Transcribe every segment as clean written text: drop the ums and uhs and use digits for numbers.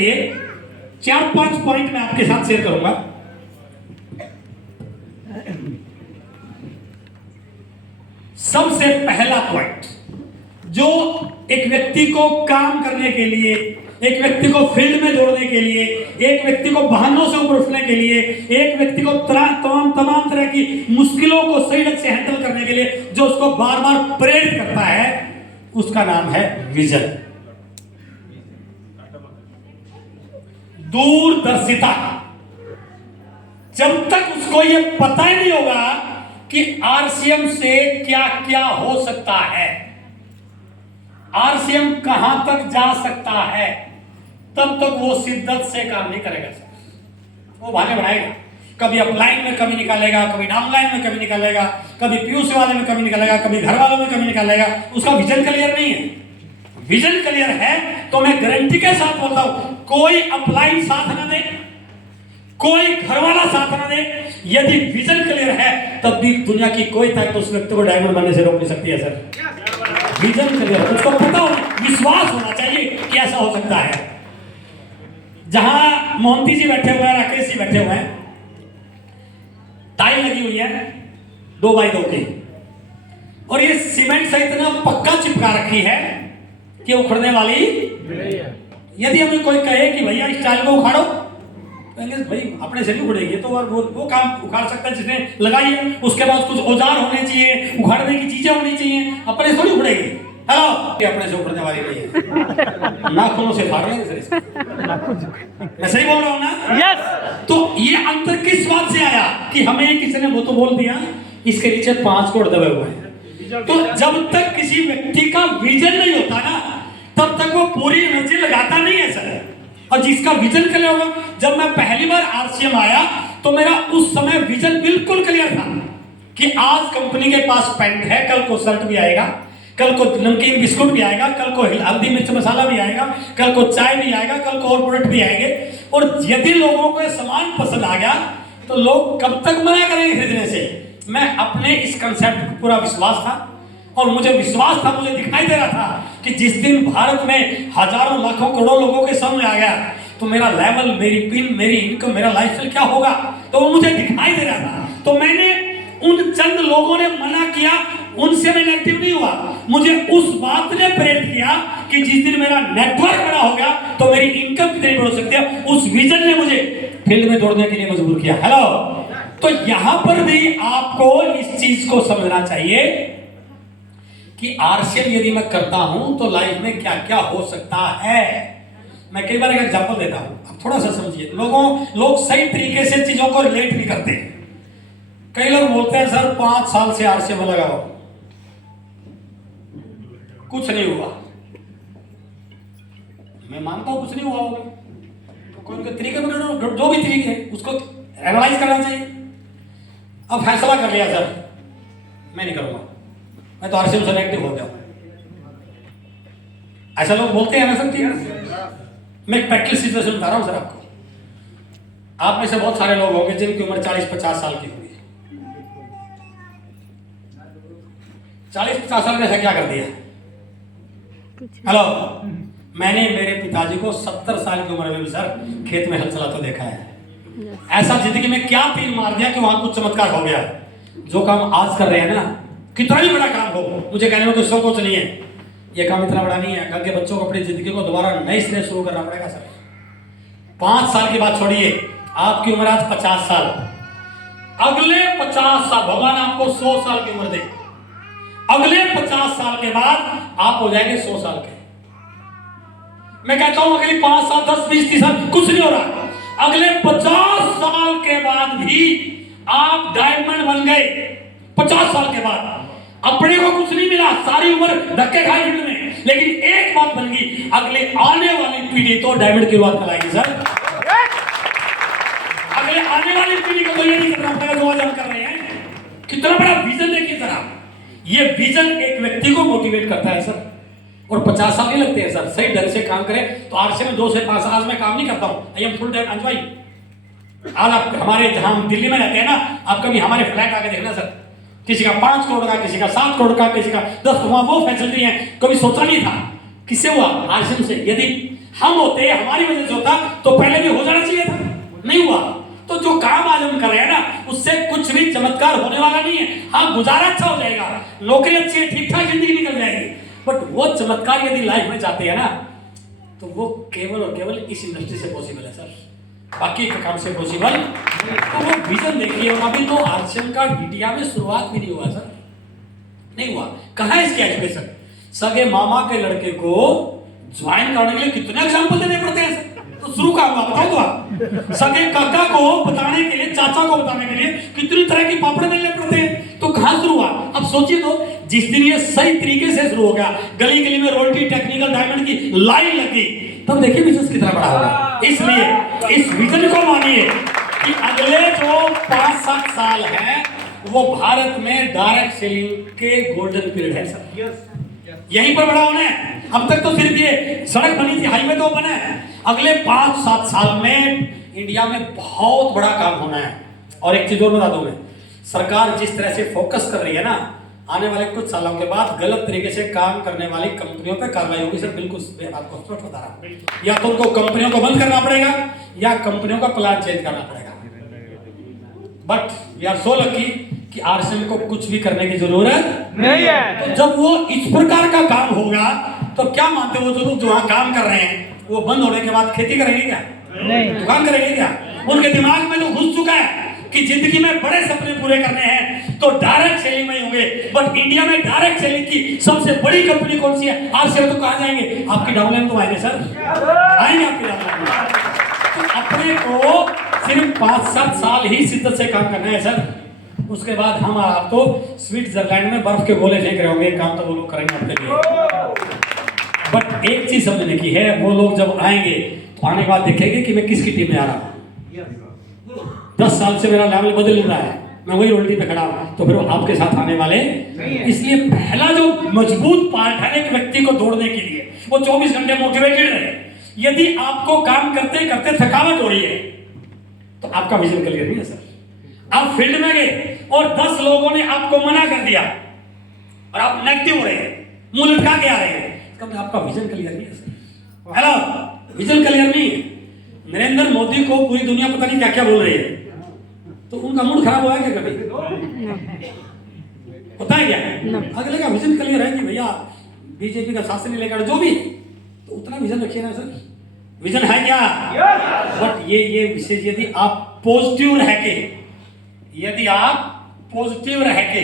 लिए 4-5 पॉइंट मैं आपके साथ शेयर करूंगा। सबसे पहला पॉइंट, जो एक व्यक्ति को काम करने के लिए, एक व्यक्ति को फील्ड में दौड़ने के लिए, एक व्यक्ति को बहानों से ऊपर उठने के लिए, एक व्यक्ति को तमाम तरह की मुश्किलों को सही ढंग से हैंडल करने के लिए जो उसको बार बार प्रेरित करता है, उसका नाम है विजन, दूरदर्शिता। जब तक उसको यह पता ही नहीं होगा कि आरसीएम से क्या क्या हो सकता है, आरसीएम कहां तक जा सकता है, तब तक वो शिद्दत से काम नहीं करेगा सर। वो भागे बढ़ाएगा, कभी अपलाइन में कमी निकालेगा, कभी डाउनलाइन में कमी निकालेगा, कभी पीयूसी वाले में कमी निकालेगा, कभी घर वालों में कमी निकालेगा। उसका विजन क्लियर नहीं है। विजन क्लियर है तो मैं गारंटी के साथ बोलता हूं, कोई अपलाइन साथ ना दे, कोई घर वाला साथ ना दे, यदि विजन क्लियर है तब भी दुनिया की कोई ताकत उस व्यक्ति को डायमंड बनने से रोक नहीं सकती है सर। विजन क्लियर, उसको पता हो, विश्वास होना चाहिए कि ऐसा हो सकता है। जहां मोहंती जी बैठे हुए हैं, राकेश जी बैठे हुए हैं, टाइल लगी हुई है 2x2 की, और ये सीमेंट से इतना पक्का चिपका रखी है कि उखड़ने वाली। यदि हमें कोई कहे कि भैया इस टाइल को उखाड़ो, भाई अपने से नहीं उखड़ेगी, तो वो काम उखाड़ सकता है जिसने लगाई है। उसके बाद कुछ औजार होने चाहिए, उखाड़ने की चीजें होनी चाहिए, अपने से थोड़ी उखड़ेगी। हेलो, अपने से उखड़ने वाली नहीं है, नाखूनों से फाड़ लेंगे सर। मैं सही बोल रहा हूं ना? यस। तो ये अंतर किस बात से आया कि हमें किसी ने वो तो बोल दिया इसके नीचे 5 करोड़ दबे हुए हैं। तो जब तक किसी व्यक्ति का विजन नहीं होता ना, तब तक वो पूरी एनर्जी लगाता नहीं है सर। और जिसका विजन क्लियर होगा, जब मैं पहली बार आरसीएम आया तो मेरा उस समय विजन बिल्कुल क्लियर था कि आज कंपनी के पास पेंट है, कल को शर्ट भी आएगा, कल को नमकीन बिस्कुट भी आएगा, कल को हल्दी मिर्च मसाला भी आएगा, कल को चाय भी आएगा, कल को और प्रोडक्ट भी आएंगे। और यदि लोगों को सामान पसंद आ गया तो लोग कब तक मना करेंगे खरीदने से। मैं अपने इस कंसेप्ट को पूरा विश्वास था, और मुझे विश्वास था, मुझे दिखाई दे रहा था कि जिस दिन भारत में हजारों लाखों करोड़ों लोगों के सामने आ गया तो मेरा लेवल, मेरी पिन, मेरी इनकम, मेरा लाइफस्टाइल क्या होगा, तो वो मुझे दिखाई दे रहा था। तो मैंने उन चंद लोगों ने मना किया, उनसे मैं नेगेटिव नहीं हुआ। मुझे उस बात ने प्रेरित किया कि जिस दिन मेरा नेटवर्क बड़ा हो गया तो मेरी इनकम कितनी बढ़ सकती है, उस विजन ने मुझे फील्ड में दौड़ने के लिए मजबूर किया। हेलो, तो यहां पर भी आपको इस चीज को समझना चाहिए कि आरसीएम यदि मैं करता हूं तो लाइफ में क्या क्या हो सकता है। मैं कई बार एक एग्जांपल देता हूं, अब थोड़ा सा समझिए। लोग सही तरीके से चीजों को रिलेट नहीं करते। कई लोग बोलते हैं सर 5 साल से आरसीएम लगाओ, कुछ नहीं हुआ। मैं मानता हूं कुछ नहीं हुआ होगा, तो कोई उनके तरीके में, जो भी तरीके है उसको एनालाइज करना चाहिए। अब फैसला कर लिया सर मैं नहीं करूंगा, मैं तो आरसीएम से नेगेटिव हो गया, ऐसा लोग बोलते हैं ना सर। ठीक है, मैं एक प्रैक्टिकल सिचुएशन बता रहा हूं सर आपको। आप में से बहुत सारे लोग होंगे जिनकी उम्र 40-50 साल की होगी। 40-50 साल में ऐसा क्या कर दिया? हेलो, मैंने मेरे पिताजी को 70 साल की उम्र में भी सर खेत में हल चलाते देखा है। ऐसा जिंदगी में क्या तीर मार दिया कि वहां कुछ चमत्कार हो गया। जो काम आज कर रहे हैं ना, कितना ही बड़ा काम हो, मुझे कहने में कोई शौक नहीं है, ये काम इतना बड़ा नहीं है। कल के बच्चों को अपनी जिंदगी को दोबारा नए सिरे शुरू करना पड़ेगा सर। 5 साल की बात छोड़िए, आपकी उम्र आज 50 साल, अगले 50 साल भगवान आपको 100 साल की उम्र दे, अगले 50 साल के बाद आप हो जाएंगे 100 साल के। मैं कहता हूं अगले 5 साल, 10, 20, 30 साल कुछ नहीं हो रहा, अगले 50 साल के बाद भी आप डायमंड बन गए। 50 साल के बाद अपने को कुछ नहीं मिला, सारी उम्र धक्के खाए फील्ड में, लेकिन एक बात बन गई, अगले आने वाली पीढ़ी तो डायमंड की बात कराएगी सर। अगले आने वाली पीढ़ी को तो ये नहीं करना पड़ेगा जो आज हम कर रहे हैं। कितना बड़ा विजन देखिए सर आप। ये विजन एक व्यक्ति को मोटिवेट करता है सर, और 50 साल नहीं लगते हैं सर। सही ढंग से काम करें तो आरसीएम में 2 से 5 साल। आज मैं काम नहीं करता हूं, I am full time employ. आज आप हमारे, जहां हम दिल्ली में रहते हैं ना, आप कभी हमारे फ्लैट आके देखना सर, किसी का 5 करोड़ का, किसी का 7 करोड़ का, किसी का 10 करोड़, वो फैसिलिटी है। कभी सोचा नहीं था, किससे हुआ? आरसीएम से। यदि हम होते, हमारी वजह से होता तो पहले भी हो जाना चाहिए था, नहीं हुआ। तो जो काम आज हम कर रहे हैं ना, उससे कुछ भी चमत्कार होने वाला नहीं है। हाँ, गुजारा अच्छा हो जाएगा, नौकरी अच्छी है, ठीक ठाक जिंदगी निकल जाएगी, बट वो चमत्कार यदि लाइफ में जाते हैं ना, तो वो केवल और केवल इस इंडस्ट्री से पॉसिबल है सर, बाकी के काम से पॉसिबल। तो वो विजन देखिए, और अभी तो आरसीएम का इंडिया में शुरुआत भी नहीं हुआ सर, नहीं हुआ। कहाँ है इसके एजुकेशन? सगे मामा के लड़के को ज्वाइन करने के लिए कितने एग्जाम्पल देने पड़ते हैं सर, तो शुरू का हुआ बताओ तो आप। सगे काका को बताने के लिए, चाचा को बताने के लिए कितनी तरह की पापड़ बेलने पड़ते हैं, तो कहाँ शुरू हुआ? अब सोचिए तो, जिस दिन ये सही तरीके से शुरू हो गया, गली गली में रोल्टी टेक्निकल डायमंड की लाइन लगी, तब देखिए बिजनेस कितना बड़ा होगा। इसलिए इस विजन को मानिए कि अगले जो 5-7 साल है वो भारत में डायरेक्ट सेलिंग के गोल्डन पीरियड है सर, यहीं पर बड़ा होना है। अब तक तो सिर्फ ये सड़क बनी थी, हाईवे तो बना है, अगले 5-7 साल में इंडिया में बहुत बड़ा काम होना है। और एक चीज और बता दूं मैं, सरकार जिस तरह से फोकस कर रही है ना, आने वाले कुछ सालों के बाद गलत तरीके से काम करने वाली कंपनियों पर कार्रवाई होगी सर, बिल्कुल मैं आपको स्पष्ट बता रहा हूं। या तो उनको कंपनियों को बंद करना पड़ेगा या कंपनियों का प्लान चेंज करना पड़ेगा। But we are so lucky कि आरसीएम को कुछ भी करने की जरूरत नहीं है। तो जब वो इस प्रकार का काम होगा तो क्या मानते हो, जो लोग जो वहां काम कर रहे हैं वो बंद होने के बाद खेती करेंगे क्या? नहीं। दुकान करेंगे क्या? उनके दिमाग में तो घुस चुका है कि जिंदगी में बड़े सपने पूरे करने हैं तो डायरेक्ट सेलिंग में होंगे। बट इंडिया में डायरेक्ट सेलिंग की सबसे बड़ी कंपनी कौन सी है? आरसीएम। तो कहां जाएंगे? आपकी डाउनलाइन तो आएंगे सर, आएंगे आपकी डाउनलाइन। तो अपने को सिर्फ 5-7 साल ही शिद्दत से काम करना है सर, उसके बाद हम आपको स्विट्जरलैंड में बर्फ के गोले फेंक रहे होंगे, काम तो वो लोग करेंगे आपके लिए। बट एक चीज समझने की है, वो लोग जब आएंगे तो आने के बाद देखेंगे कि मैं किसकी टीम में आ रहा हूं। 10 साल से मेरा लेवल बदल रहा है, मैं वही रोल्टी पे खड़ा हूं, तो फिर वो आपके साथ आने वाले। इसलिए पहला जो मजबूत पार्ट है एक व्यक्ति को दौड़ने के लिए, वो 24 घंटे मोटिवेटेड रहे। यदि आपको काम करते करते थकावट हो रही है तो आपका विजन क्लियर नहीं है सर। आप फील्ड में गए और 10 लोगों ने आपको मना कर दिया और आप नेगेटिव हो रहे हैं, मुंह लटका के आ रहे हैं, कब आपका विजन क्लियर नहीं है सर। हेलो, विजन क्लियर नहीं है। नरेंद्र मोदी को पूरी दुनिया पता नहीं क्या क्या बोल रही है, तो उनका मूड खराब हुआ है क्या कभी? पता है क्या? अगले का विजन क्लियर है कि भैया बीजेपी का शासन लेकर जो भी, तो उतना विजन रखिए ना सर। विजन है क्या? बट ये विशेष, यदि आप पॉजिटिव रह के, यदि आप पॉजिटिव रह के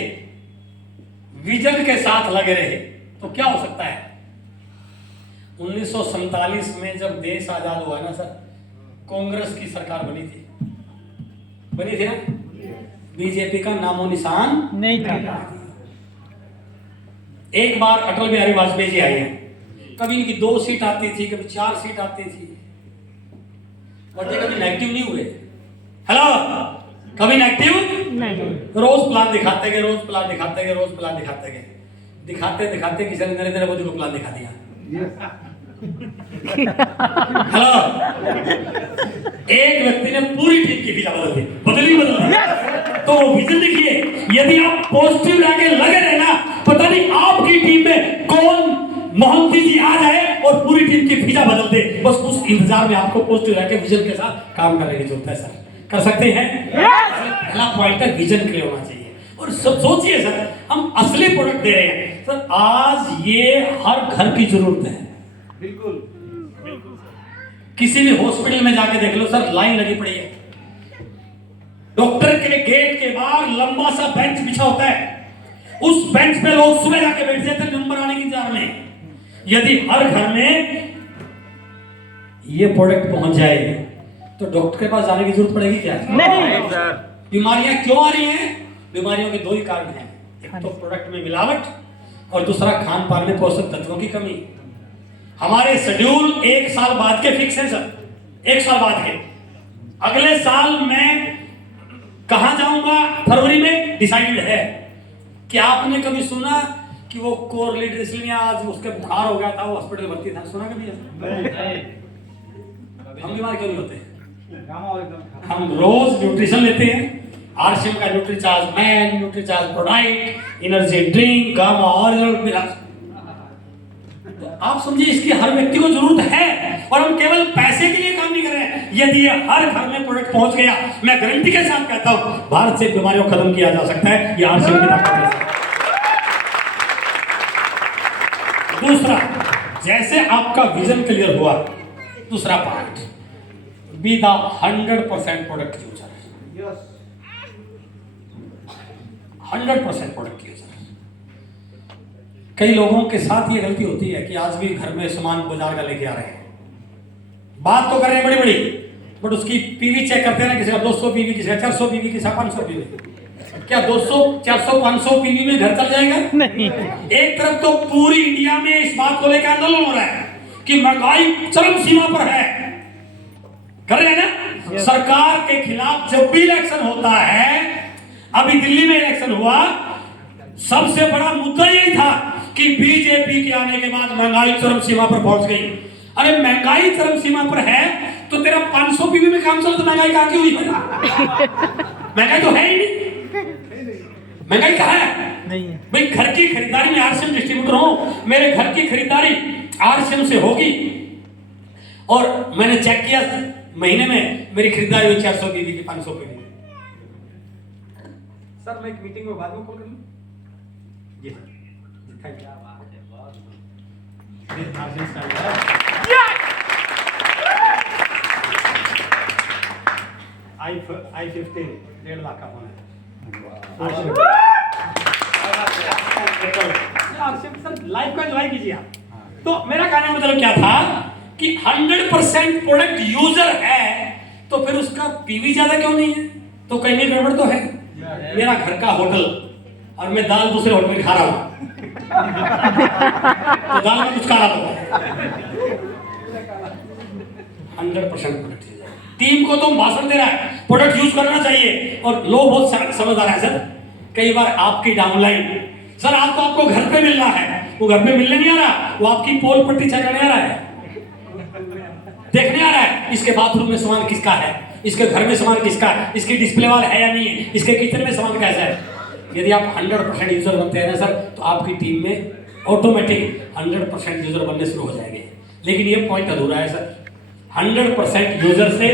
विजन के साथ लगे रहे तो क्या हो सकता है? 1947 में जब देश आजाद हुआ ना सर, कांग्रेस की सरकार बनी थी ना, बीजेपी का नामो निशान नहीं था। एक बार अटल बिहारी वाजपेयी जी आए हैं, कभी इनकी 2 सीट आती थी, कभी 4 सीट आती थी, बट ये कभी नेगेटिव नहीं हुए। हेलो, कभी नेगेटिव नहीं। रोज प्लान दिखाते गए, रोज प्लान दिखाते गए, रोज प्लान दिखाते गए, दिखाते दिखाते किसी ने नरेंद्र मोदी को प्लान दिखा दिया। हेलो, एक व्यक्ति ने पूरी टीम की वीजा बदली। तो विजन देखिए, यदि आप पॉजिटिव रह के लगे रहे ना, पता नहीं आपकी टीम में कौन मोहंती जी आ जाए और पूरी टीम की वीजा बदल दे। बस उस इंतजार में आपको पॉजिटिव रह के विजन के साथ काम करने की जरूरत है सर। कर सकते हैं? पहला पॉइंट है विजन क्लियर होना चाहिए। और सोचिए सर, हम असली प्रोडक्ट दे रहे हैं सर, आज ये हर घर की जरूरत है। बिल्कुल। किसी भी हॉस्पिटल में जाके देख लो सर, लाइन लगी पड़ी है, डॉक्टर के गेट के बाहर लंबा सा बेंच बिछा होता है, उस बेंच पे लोग सुबह जाके बैठ जाते हैं नंबर आने की इंतजार में। यदि हर घर में ये प्रोडक्ट पहुंच जाए तो डॉक्टर के पास जाने की जरूरत पड़ेगी क्या? नहीं सर। बीमारियां क्यों आ रही हैं? बीमारियों के 2 ही कारण हैं, एक तो प्रोडक्ट में मिलावट और दूसरा खान पान में पोषक तत्वों की कमी। हमारे शेड्यूल 1 साल बाद के फिक्स है सर, 1 साल बाद के। अगले साल मैं कहां जाऊंगा फरवरी में डिसाइडेड है। क्या आपने कभी सुना कि वो कोरलिड्रिसलिया आज उसके बुखार हो गया था, वो हॉस्पिटल भर्ती था? सुना कभी? हम बीमार क्यों नहीं होते? हम रोज न्यूट्रिशन लेते हैं, आरसीएम का Nutricharge man, Nutricharge ProDiet, energy drink, gamma original मिला। तो आप समझिए इसकी हर व्यक्ति को जरूरत है, और हम केवल पैसे के लिए काम नहीं कर रहे हैं। यदि ये हर घर में प्रोडक्ट पहुंच गया, मैं गारंटी के साथ कहता हूं भारत से बीमारियों को खत्म किया जा सकता है। ये आरसीएम की ताकत है। दूसरा, जैसे आपका विजन क्लियर हुआ, दूसरा part, be the 100% product user. 100% product user. कई लोगों के साथ ये गलती होती है कि आज भी घर में सामान बाजार का लेके आ रहे हैं, बात तो कर रहे हैं बड़ी बड़ी, बट उसकी पीवी चेक करते हैं ना, किसी का 200 पीवी, किसी का 400 पीवी, किसी का 500 पीवी। क्या 200 400 500 पीवी में घर चल जाएगा? नहीं। एक तरफ तो पूरी इंडिया में इस बात को लेकर आंदोलन हो रहा है कि महंगाई चरम सीमा पर है, कर रहे हैं ना। सरकार के खिलाफ जब भी इलेक्शन होता है, अभी दिल्ली में इलेक्शन हुआ, सबसे बड़ा मुद्दा यही था कि बीजेपी के आने के बाद महंगाई चरम सीमा पर पहुंच गई। अरे महंगाई चरम सीमा पर है तो तेरा 500 पीवी में काम चला तो महंगाई कहां की हुई? महंगाई तो है ही नहीं। महंगाई कहां है? नहीं है भाई। घर की खरीदारी में आरसीएम डिस्ट्रीब्यूटर हूं, मेरे घर की खरीदारी आरसीएम से होगी, और मैंने चेक किया महीने में मेरी खरीदारी हुई 400 पीवी की, 500 पीवी। सर मैं एक मीटिंग में बाद में कॉल कर लूं? जी थैंक यू। i15 1.5 लाख का फोन है। लाइफ का एंजॉय कीजिए आप। तो मेरा कहने का मतलब क्या था कि 100% प्रोडक्ट यूजर है तो फिर उसका पीवी ज्यादा क्यों नहीं है? तो कहीं नहीं गड़बड़ तो है। मेरा घर का होटल और मैं दाल दूसरे होटल में खा रहा हूं तो दाल में कुछ खा रहा था। 100% प्रोडक्ट यूजर। टीम को तुम भाषण दे रहा है प्रोडक्ट यूज करना चाहिए, और लोग बहुत समझदार है सर। कई बार आपकी डाउनलाइन, सर आपको घर पे मिलना है, वो घर पे मिलने नहीं आ रहा, वो आपकी पोल पट्टी चेक करने आ रहा है, देखने आ रहा है इसके बाथरूम में सामान किसका है, इसके घर में सामान किसका है, इसकी डिस्प्ले वाल है या नहीं है, इसके किचन में सामान कैसा है। यदि आप 100% यूजर बनते हैं ना सर, तो आपकी टीम में ऑटोमेटिक 100% यूजर बनने शुरू हो जाएंगे। लेकिन ये पॉइंट अधूरा है सर। 100% यूजर से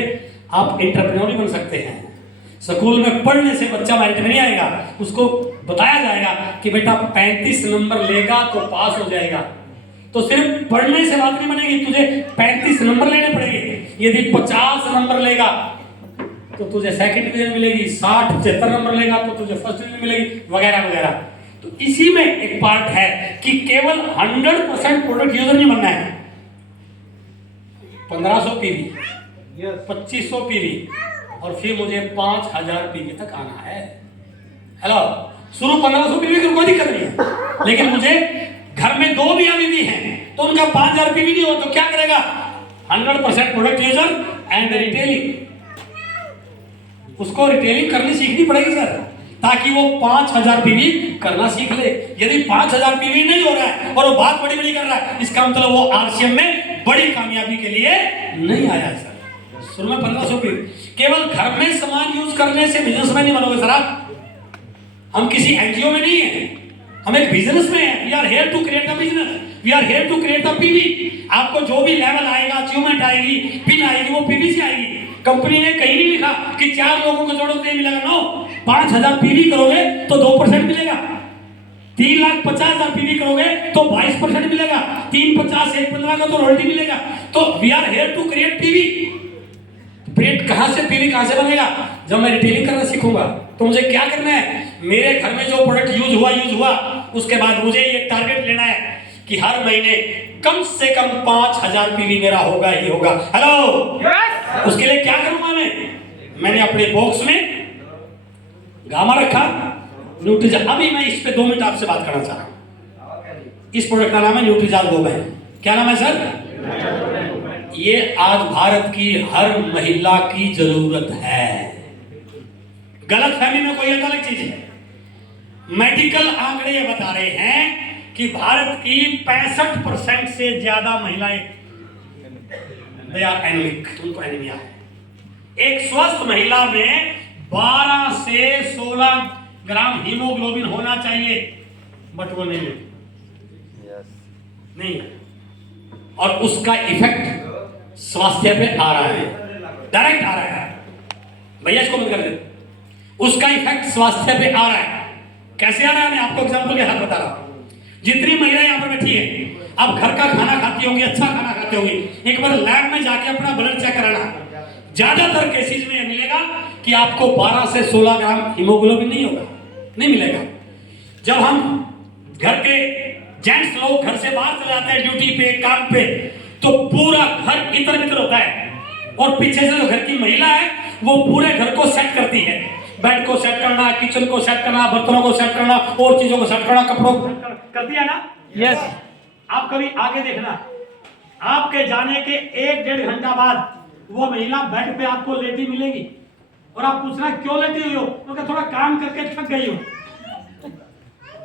आप एंटरप्रेन्योर नहीं बन सकते हैं। स्कूल में पढ़ने से बच्चा मेरिट में नहीं आएगा, उसको बताया जाएगा कि बेटा 35 नंबर लेगा तो पास हो जाएगा। तो सिर्फ पढ़ने से बात नहीं बनेगी, तुझे 35 नंबर लेने पड़ेंगे। यदि 50 नंबर लेगा तो तुझे सेकंड डिवीजन मिलेगी, 60-75 नंबर लेगा तो तुझे फर्स्ट डिवीजन मिलेगी, वगैरह वगैरह। तो इसी में एक पार्ट है कि केवल 100% प्रोडक्ट यूजर नहीं बनना है। 1500 पीवी, 2500 पीवी, और फिर मुझे 5000 पीवी तक आना है। हेलो, शुरू 1500 पीवी की कोई दिक्कत नहीं है, लेकिन मुझे घर में 2 भी अभी हैं तो उनका 5000 पीवी नहीं हो तो क्या करेगा? 100% प्रोडक्ट यूजर एंड रिटेलिंग। उसको रिटेलिंग करनी सीखनी पड़ेगी सर, ताकि वो 5000 पीवी करना सीख ले। यदि 5000 पीवी नहीं हो रहा है और वो बात बड़ी बड़ी कर रहा है, इसका मतलब वो आरसीएम में बड़ी कामयाबी के लिए नहीं आया सर। शुरू में 1500 पीवी। केवल घर में सामान यूज करने से बिजनेसमैन नहीं बनोगे सर आप। हम किसी एनजीओ में नहीं है, हम एक बिजनेस में है। We are here to create the business, we are here to create the PV. आपको जो भी लेवल आएगा, अचीवमेंट आएगी, पिन आएगी, वो पीवी से आएगी। कंपनी ने कहीं नहीं लिखा कि 4 लोगों को जोड़ो तो ये मिलेगा। नो, 5000 पीवी करोगे तो 2% मिलेगा, 3,50,000 पीवी करोगे तो 22% मिलेगा, 350 115 का तो रॉयल्टी मिलेगा। तो we are here to create PV. ब्रेड कहां से पीवी कहां से बनेगा? जब मैं रिटेलिंग करना सीखूंगा तो मुझे क्या करना है? मेरे घर में जो प्रोडक्ट यूज हुआ उसके बाद मुझे ये टारगेट लेना है कि हर महीने कम से कम 5000 पीवी मेरा होगा ही होगा। Hello, yes! उसके लिए क्या करूंगा मैंने अपने बॉक्स में गामा रखा, न्यूट्रीजाल। अभी मैं इस पे 2 मिनट आपसे बात करना चाह रहा हूं। इस प्रोडक्ट का नाम है न्यूट्रीजाल गोबैन। क्या नाम है सर? ये आज भारत की हर महिला की जरूरत है। गलत फहमी में कोई अलग चीज है। मेडिकल आंकड़े ये बता रहे हैं कि भारत की 65% से ज्यादा महिलाएं दे आर एनीमिक, उनको एनीमिया है। एक स्वस्थ महिला में 12 से 16 ग्राम हीमोग्लोबिन होना चाहिए, बट वो नहीं है। नहीं है। और उसका इफेक्ट स्वास्थ्य पे आ रहा है, डायरेक्ट आ रहा है। भैया इसको मत कर दे, उसका इफेक्ट स्वास्थ्य पे आ रहा है। कैसे आ रहा है, मैं आपको एग्जांपल के साथ बता रहा हूं। जितनी महिलाएं यहाँ पर बैठी है, अब घर का खाना खाती होंगी, अच्छा खाना खाती होंगी, एक बार लैब में जाके अपना ब्लड चेक कराना। ज्यादातर केसेस में यह मिलेगा कि आपको 12 से 16 ग्राम हीमोग्लोबिन नहीं होगा, नहीं मिलेगा। जब हम घर के जेंट्स लोग घर से बाहर चले जाते हैं ड्यूटी पे, काम पे, तो पूरा घर इधर बितर होता है, और पीछे से जो घर की महिला है वो पूरे घर को सेट करती है। बेड को सेट करना, किचन को सेट करना, बर्तनों को सेट करना, और चीजों को सेट करना, कपड़ों को करती है ना। यस। आप कभी आगे देखना, आपके जाने के 1-1.5 घंटा बाद वो महिला बेड पे आपको लेटी मिलेगी, और आप पूछना क्यों लेटी हुई हो, क्योंकि थोड़ा काम करके थक गई हो।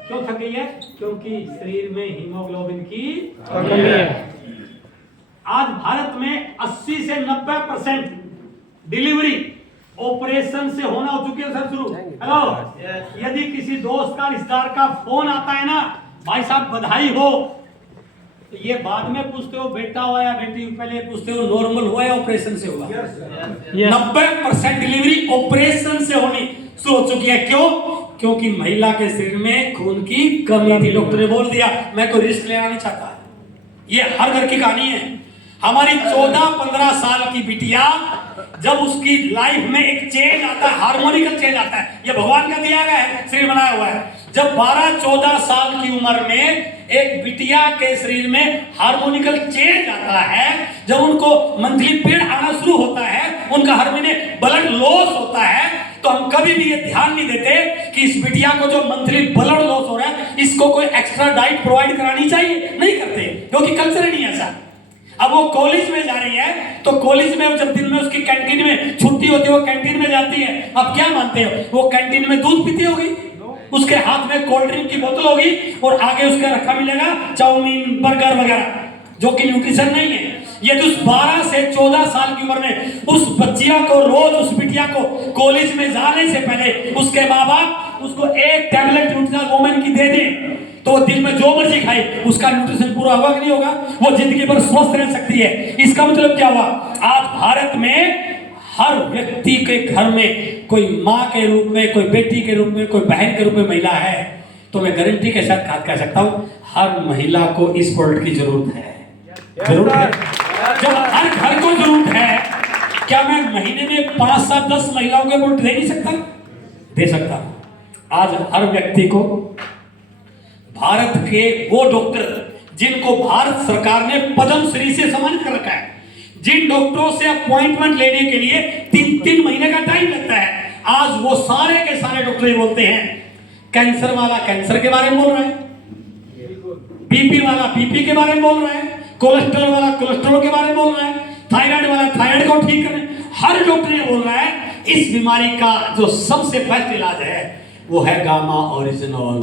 क्यों थक गई है? क्योंकि शरीर में हीमोग्लोबिन की कमी है। आज भारत में 80 से 90% डिलीवरी ऑपरेशन से होना हो चुकी है सर शुरू। हेलो, यदि किसी दोस्त का, रिश्तेदार का फोन आता है ना, भाई साहब बधाई हो, तो ये बाद में पूछते हो बेटा हुआ या बेटी, पहले पूछते हो नॉर्मल हुआ या ऑपरेशन से हुआ। 90% डिलीवरी ऑपरेशन से होनी शुरू हो चुकी है। क्यों? क्योंकि महिला के शरीर में खून की कमी थी। डॉक्टर ने बोल दिया, मैं कोई रिस्क लेना नहीं चाहता। ये हर घर की कहानी है। हमारी 14-15 साल की बिटिया, जब उसकी लाइफ में एक चेंज आता है, हार्मोनिकल चेंज आता है, ये भगवान का दिया गया है, शरीर बनाया हुआ है। जब 12-14 साल की उम्र में एक बिटिया के शरीर में हार्मोनिकल चेंज आता है, जब उनको मंथली पीरियड आना शुरू होता है, उनका हर महीने ब्लड लॉस होता है, तो हम कभी भी ये ध्यान नहीं देते कि इस बिटिया को जो मंथली ब्लड लॉस हो रहा है, इसको कोई एक्स्ट्रा डाइट प्रोवाइड करानी चाहिए। नहीं करते, क्योंकि कल्चर ही नहीं ऐसा। अब वो कॉलेज में जा रही है, तो कॉलेज में जब दिन में उसकी कैंटीन में छुट्टी होती है, वो कैंटीन में जाती है। अब क्या मानते हो, वो कैंटीन में दूध पीती होगी, उसके हाथ में कोल्ड ड्रिंक की बोतल होगी, और आगे उसका रखा मिलेगा चाउमीन, बर्गर वगैरह, जो कि न्यूट्रिशन नहीं है। यदि उस 12 से 14 साल की उम्र में उस बच्चिया को, रोज उस बिटिया को कॉलेज में जाने से पहले उसके माँ बाप उसको एक टैबलेट न्यूट्रिशन वोमेन की दे दें, तो वो दिन में जो मर्जी खाए, उसका न्यूट्रिशन पूरा होगा कि नहीं होगा? वो जिंदगी भर स्वस्थ रह सकती है। इसका मतलब क्या हुआ? आज भारत में हर व्यक्ति के घर में कोई माँ के रूप में, कोई बेटी के रूप में, कोई बहन के रूप में महिला है। तो मैं गारंटी के साथ कह सकता हूं, हर महिला को इस प्रोडक्ट की जरूरत है। जरूरत है। जब हर घर को जरूरत है, क्या मैं महीने में 5-7-10 महिलाओं के प्रोडक्ट दे नहीं सकता? दे सकता। आज हर व्यक्ति को, भारत के वो डॉक्टर जिनको भारत सरकार ने पद्म श्री से सम्मानित कर रखा है, जिन डॉक्टरों से अपॉइंटमेंट लेने के लिए 3-3 महीने का टाइम लगता है, आज वो सारे के सारे डॉक्टर बोलते हैं, कैंसर वाला कैंसर के बारे में बोल रहा है, बीपी वाला बीपी के बारे में बोल रहा है, कोलेस्ट्रॉल वाला कोलेस्ट्रॉल के बारे में बोल रहा है, थायराइड वाला थायराइड को ठीक करने, हर डॉक्टर ये बोल रहा है इस बीमारी का जो सबसे बेस्ट इलाज है वो है गामा ओरिजिनल।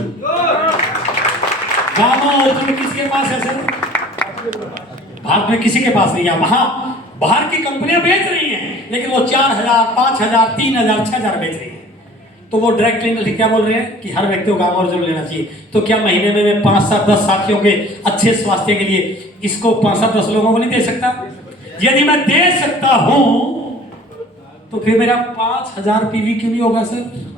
गामा ओरिजिनल किसके पास है सर? भारत में किसी के पास नहीं है। वहां बाहर की कंपनियां बेच रही हैं, लेकिन वो 4,000, 5,000, 3,000, 6,000 बेच रही हैं। तो वो डायरेक्टली क्या बोल रहे हैं कि हर व्यक्ति को गामा ओरिजिनल लेना चाहिए। तो क्या महीने में मैं 5-7-10 साथियों के अच्छे स्वास्थ्य के लिए इसको 5-7-10 लोगों को नहीं दे सकता? यदि मैं दे सकता हूं तो फिर मेरा 5,000 पीवी क्यों नहीं होगा सर?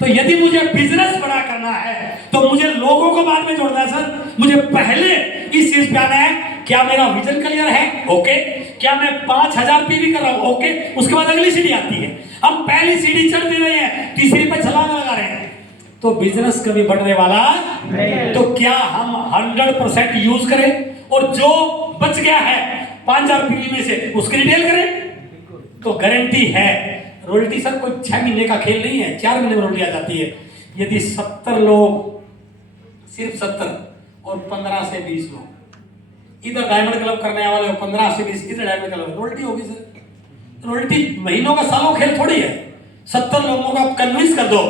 तो यदि मुझे बिजनेस बड़ा करना है तो मुझे लोगों को बाद में जोड़ना है सर। मुझे पहले इस चीज पे आना है, क्या मेरा विजन क्लियर है? ओके। क्या मैं 5,000 पीवी कर रहा हूं? ओके। उसके बाद अगली सीढ़ी आती है, हम पहली सीढ़ी चढ़ दे रहे हैं, तीसरी पे छलांग लगा रहे हैं, तो बिजनेस कभी बढ़ने वाला नहीं। तो क्या हम 100% यूज करें और जो बच गया है 5,000 पीवी में से उसकी रिटेल करें? तो गारंटी है रॉयल्टी सर कोई 6 महीने का खेल नहीं है, 4 महीने में रॉयल्टी आ जाती है। यदि 70 लोग, सिर्फ 70 और 15 से 20 लोग इधर डायमंड क्लब करने वाले हो, 15 से 20 इधर डायमंड क्लब, रॉयल्टी होगी सर। रॉयल्टी महीनों का, सालों खेल थोड़ी है। 70 लोगों को आप कन्विंस कर दो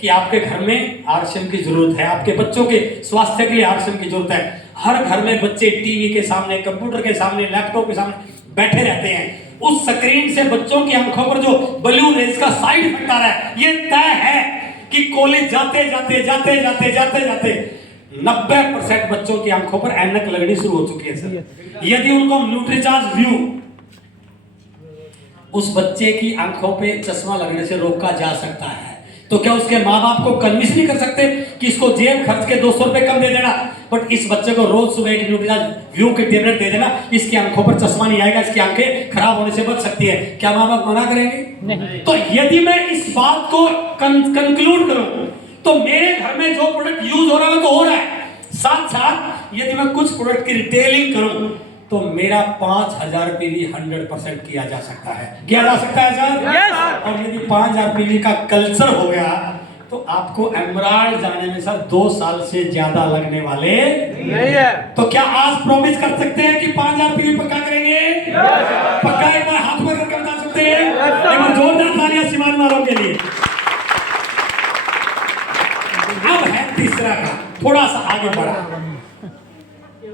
कि आपके घर में आरसीएम की जरूरत है, आपके बच्चों के स्वास्थ्य के लिए आरसीएम की जरूरत है। हर घर में बच्चे टीवी के सामने, कंप्यूटर के सामने, लैपटॉप के सामने बैठे रहते हैं। उस स्क्रीन से बच्चों की आंखों पर जो ब्लू रेज का साइड इफेक्ट आ रहा है, ये तय है कि कॉलेज जाते जाते जाते जाते जाते जाते 90% बच्चों की आंखों पर ऐनक लगनी शुरू हो चुकी है सर। यदि उनको न्यूट्रीचार्ज व्यू उस बच्चे की आंखों पे चश्मा लगने से रोका जा सकता है, तो क्या उसके माँ बाप को कन्विंस नहीं कर सकते कि इसको जेब खर्च के 200 रुपए कम दे देना, बट इस बच्चे को रोज सुबह एक न्यूट्रीचार्ज व्यू के टेबलेट दे देना, इसकी आंखों पर चश्मा नहीं आएगा, इसकी आंखें खराब होने से बच सकती है। क्या माँ बाप मना करेंगे? नहीं। तो यदि मैं इस बात को कंक्लूड करूं तो मेरे घर में जो प्रोडक्ट यूज हो रहा है तो हो रहा है, साथ साथ यदि मैं कुछ प्रोडक्ट की रिटेलिंग करूं तो मेरा 5000 पीवी 100% किया जा सकता है। किया जा सकता है सर? yes! और यदि 5000 पीवी का कल्चर हो गया तो आपको एमराल्ड जाने में सर 2 साल से ज्यादा लगने वाले नहीं है। तो क्या आज प्रॉमिस कर सकते हैं कि 5000 पीवी पक्का करेंगे? yes! पक्का एक बार हाथ में करके बता सकते हैं? yes, एक बार जोरदार तालियां सीमान वालों के लिए। अब है तीसरा का, थोड़ा सा आगे बढ़ा।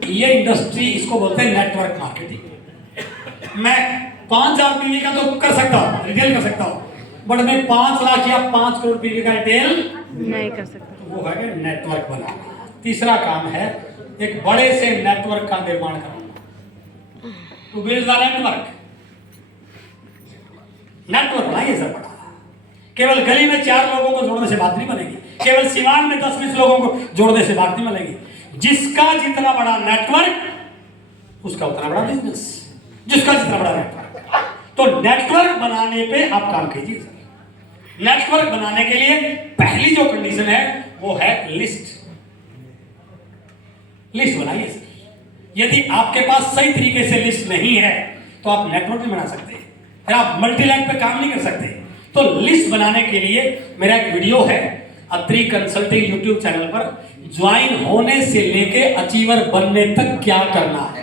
ये इंडस्ट्री, इसको बोलते हैं नेटवर्क मार्केटिंग। मैं 5000 पीवी का तो कर सकता हूँ, रिटेल कर सकता हूँ, बट मैं 5 लाख या 5 करोड़ पीवी का रिटेल नहीं कर सकता। तो वो है नेटवर्क बनाना। तीसरा काम है एक बड़े से नेटवर्क का निर्माण करना। To build the network, network बनाइए सर बड़ा। केवल गली में 4 लोगों को जोड़ने से बात नहीं बनेगी, केवल सिवान में 10-20 लोगों को जोड़ने से बात नहीं बनेगी। जिसका जितना बड़ा नेटवर्क उसका उतना बड़ा बिजनेस, जिसका जितना बड़ा नेटवर्क। तो नेटवर्क बनाने पे आप काम कीजिए सर। नेटवर्क बनाने के लिए पहली जो कंडीशन है वो है लिस्ट। लिस्ट बनाइए सर। यदि आपके पास सही तरीके से लिस्ट नहीं है तो आप नेटवर्क नहीं बना सकते, फिर आप मल्टी लाइन पे काम नहीं कर सकते। तो लिस्ट बनाने के लिए मेरा एक वीडियो है अत्री कंसल्टिंग यूट्यूब चैनल पर, ज्वाइन होने से लेके अचीवर बनने तक क्या करना है।